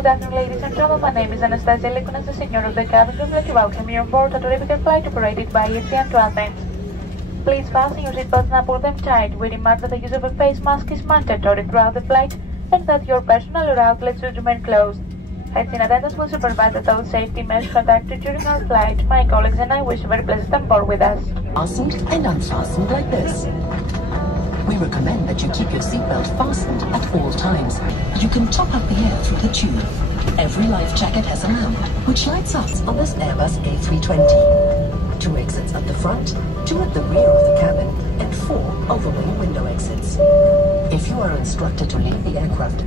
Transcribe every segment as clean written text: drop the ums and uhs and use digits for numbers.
Good afternoon, ladies and gentlemen. My name is Anastasia Likonas, the senior of the cabin crew. I'd like to welcome you on board a Arabica flight operated by Ethiopian to Athens. Please fasten your seatbelts and pull them tight. We remark that the use of a face mask is mandatory throughout the flight and that your personal or outlets should remain closed. Heads in attendance will supervise that all safety measures conducted during our flight. My colleagues and I wish you very pleasant on board with us. Fastened and unfastened like this. We recommend that you keep your seatbelt fastened at all times. You can top up the air through the tube. Every life jacket has a lamp, which lights up on this Airbus A320. 2 exits at the front, 2 at the rear of the cabin, and 4 overwing window exits. If you are instructed to leave the aircraft,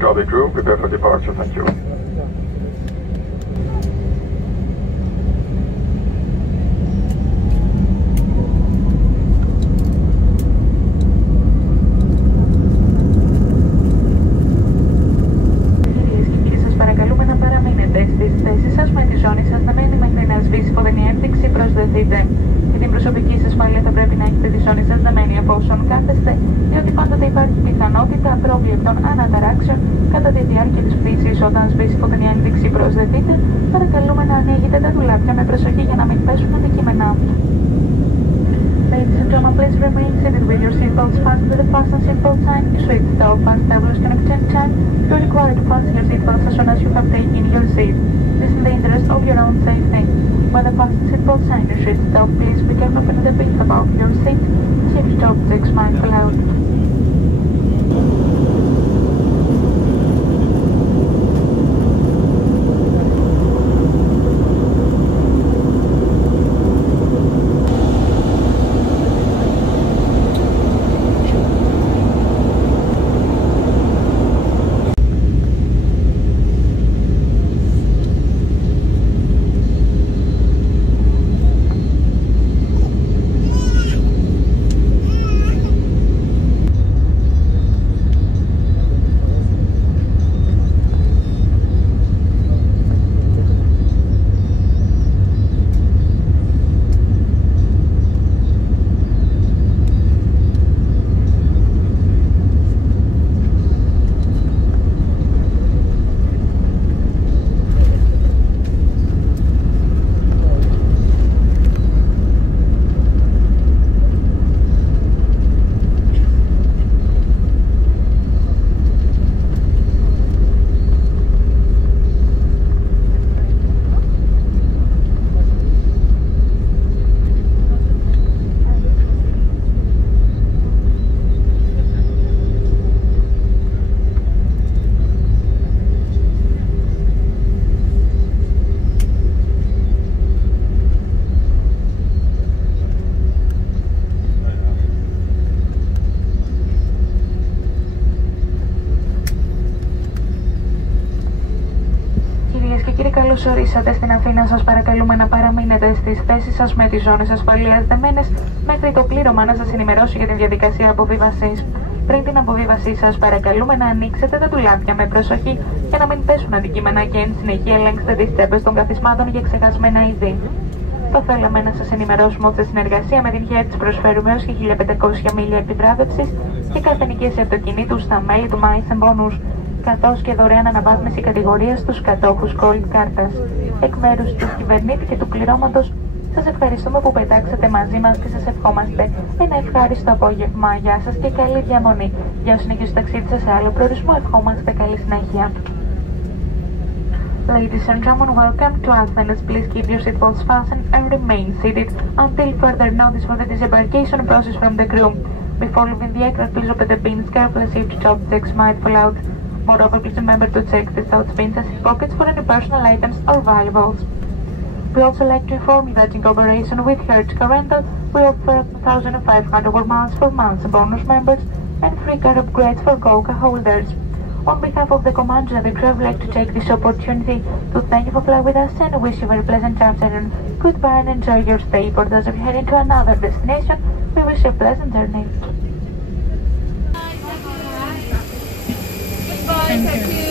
Charlie crew, prepare for departure, thank you. Για την προσωπική σας ασφάλεια θα πρέπει να έχετε τη ζώνη σας δεμένη εφόσον κάθεστε, διότι πάντοτε υπάρχει πιθανότητα απρόβλεπτων αναταράξεων κατά τη διάρκεια της πτήσης. Όταν σβήσει φωτεινή ένδειξη προσδεθείτε, παρακαλούμε να ανοίγετε τα ντουλάπια με προσοχή για να μην πέσουν αντικείμενα. Ladies and gentlemen, please remain seated with your seatbelts fastened with the fasten seatbelt sign. You switch to fast travelers can extend time. You are required to fasten your seatbelts as soon as you have taken your seat. This is in the interest of your own safety. When the fasten seatbelt sign is switched off, please be careful with the bit above your seat. Shift objects might fall out. Καλώς ορίσατε στην Αθήνα. Σας παρακαλούμε να παραμείνετε στις θέσεις σας με τις ζώνες ασφαλείας δεμένες μέχρι το πλήρωμα να σας ενημερώσει για την διαδικασία αποβίβασης. Πριν την αποβίβασή σας, παρακαλούμε να ανοίξετε τα ντουλάπια με προσοχή για να μην πέσουν αντικείμενα και εν συνεχεία ελέγξτε τις τσέπες των καθισμάτων για ξεχασμένα είδη. Θα θέλαμε να σας ενημερώσουμε ότι σε συνεργασία με την Hertz προσφέρουμε έως και 1500 μίλια επιβράβευσης και κάθε νοικίαση αυτοκινήτου στα μέλη του Miles and Bonus, καθώς και δωρεάν αναβάθμιση κατηγορίας στους κατόχους Gold κάρτας. Εκ μέρους του κυβερνήτη και του πληρώματος, σας ευχαριστούμε που πετάξατε μαζί μας και σας ευχόμαστε ένα ευχάριστο απόγευμα. Γεια σας και καλή διαμονή. Για όσοι συνεχίσουν το ταξίδι σας σε άλλο προορισμό, ευχόμαστε καλή συνέχεια. Ladies and gentlemen, welcome to Athens. Please keep your seatbelts fastened and remain seated until further notice for the disembarkation process from the crew. Before leaving the aircraft, please open the bins carefully as safety objects might fall out. Moreover, please remember to check the south bins and pockets for any personal items or valuables. We also like to inform you that in cooperation with Hertz Car Rental, we offer 1,500 miles for months bonus members and free car upgrades for Gold Card holders. On behalf of the commander and the crew, I would like to take this opportunity to thank you for flying with us and wish you a very pleasant afternoon. Goodbye and enjoy your stay. For those of you heading to another destination, we wish you a pleasant journey. Thank you.